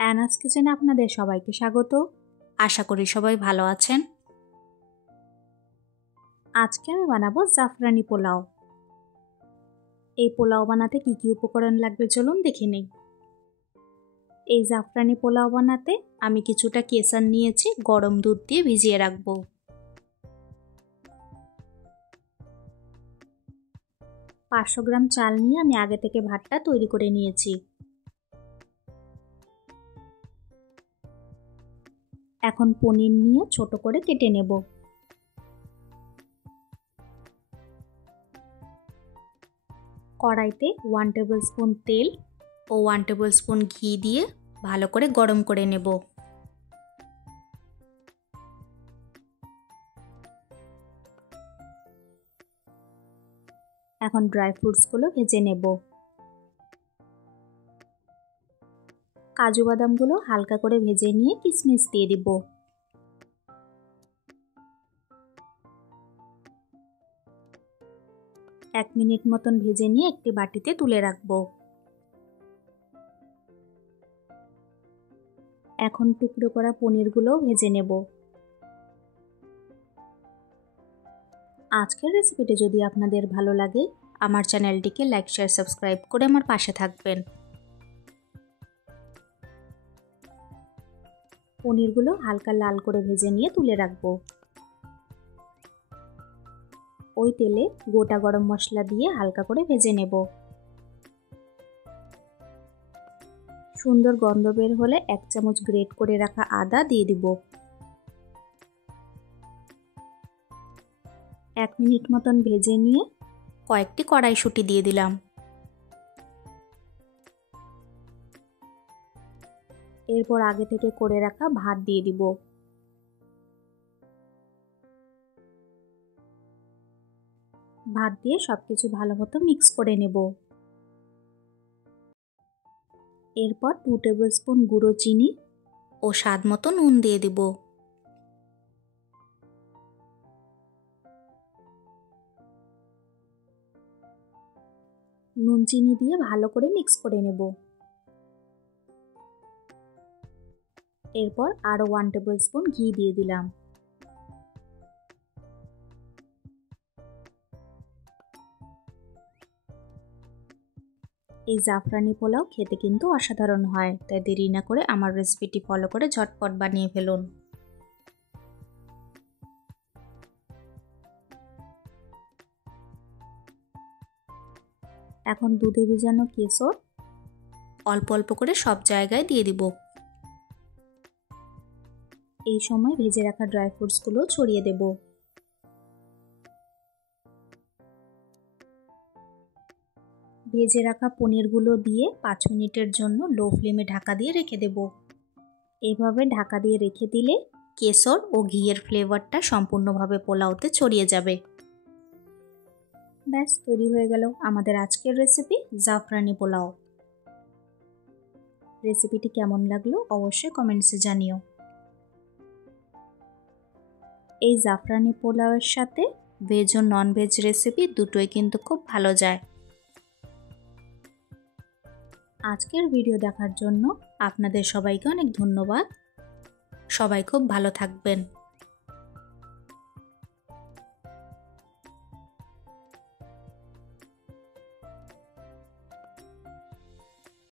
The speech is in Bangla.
অ্যানাস কিচেনে আপনাদের সবাইকে স্বাগত। আশা করি সবাই ভালো আছেন। আজকে আমি বানাবো জাফরানি পোলাও। এই পোলাও বানাতে কি কি উপকরণ লাগবে চলুন দেখে নিই। এই জাফরানি পোলাও বানাতে আমি কিছুটা কেসার নিয়েছি, গরম দুধ দিয়ে ভিজিয়ে রাখবো। 500 গ্রাম চাল নিয়ে আমি আগে থেকে ভাতটা তৈরি করে নিয়েছি। এখন পনির নিয়ে ছোট করে কেটে নেব। কড়াইতে 1 টেবিল স্পুন তেল ও 1 টেবিল স্পুন ঘি দিয়ে ভালো করে গরম করে নেব। এখন ড্রাই ফ্রুটসগুলো ভেজে নেব। কাজু বাদামগুলো হালকা করে ভেজে নিয়ে কিশমিশ দিয়ে দিব। এক মিনিট মতন ভেজে নিয়ে একটি বাটিতে তুলে রাখব। এখন টুকরো করা পনিরগুলো ভেজে নেব। আজকের রেসিপিটি যদি আপনাদের ভালো লাগে আমার চ্যানেলটিকে লাইক, শেয়ার, সাবস্ক্রাইব করে আমার পাশে থাকবেন। পনিরগুলো হালকা লাল করে ভেজে নিয়ে তুলে রাখবো। ওই তেলে গোটা গরম মশলা দিয়ে হালকা করে ভেজে নেব। সুন্দর গন্ধ বের হলে 1 চামচ গ্রেট করে রাখা আদা দিয়ে দিব। 1 মিনিট মতন ভেজে নিয়ে কয়েকটি কড়াইশুঁটি দিয়ে দিলাম। এরপর আগে থেকে করে রাখা ভাত দিয়ে দিব। ভাত দিয়ে সবকিছু ভালো মতো মিক্স করে নেব। এরপর 2 টেবিল স্পুন গুঁড়ো চিনি ও স্বাদ মতো নুন দিয়ে দিব। নুন চিনি দিয়ে ভালো করে মিক্স করে নেব। এরপর আরও 1 টেবিল স্পুন ঘি দিয়ে দিলাম। এই জাফরানি পোলাও খেতে কিন্তু অসাধারণ হয়, তাই দেরি না করে আমার রেসিপিটি ফলো করে ঝটপট বানিয়ে ফেলুন। এখন দুধে ভেজানো কেশর অল্প অল্প করে সব জায়গায় দিয়ে দিব। এই সময় ভেজে রাখা ড্রাই ফ্রুটসগুলো ছড়িয়ে দেব। ভেজে রাখা পনিরগুলো দিয়ে 5 মিনিটের জন্য লো ফ্লেমে ঢাকা দিয়ে রেখে দেব। এভাবে ঢাকা দিয়ে রেখে দিলে কেশর ও ঘিয়ের ফ্লেভারটা সম্পূর্ণভাবে পোলাওতে ছড়িয়ে যাবে। ব্যাস তৈরি হয়ে গেল আমাদের আজকের রেসিপি জাফরানি পোলাও। রেসিপিটি কেমন লাগলো অবশ্যই কমেন্টসে জানিও। এই জাফরানি পোলাওয়ের সাথে ভেজ ও নন ভেজ রেসিপি দুটোই কিন্তু খুব ভালো যায়। আজকের ভিডিও দেখার জন্য আপনাদের সবাইকে অনেক ধন্যবাদ। সবাই খুব ভালো থাকবেন।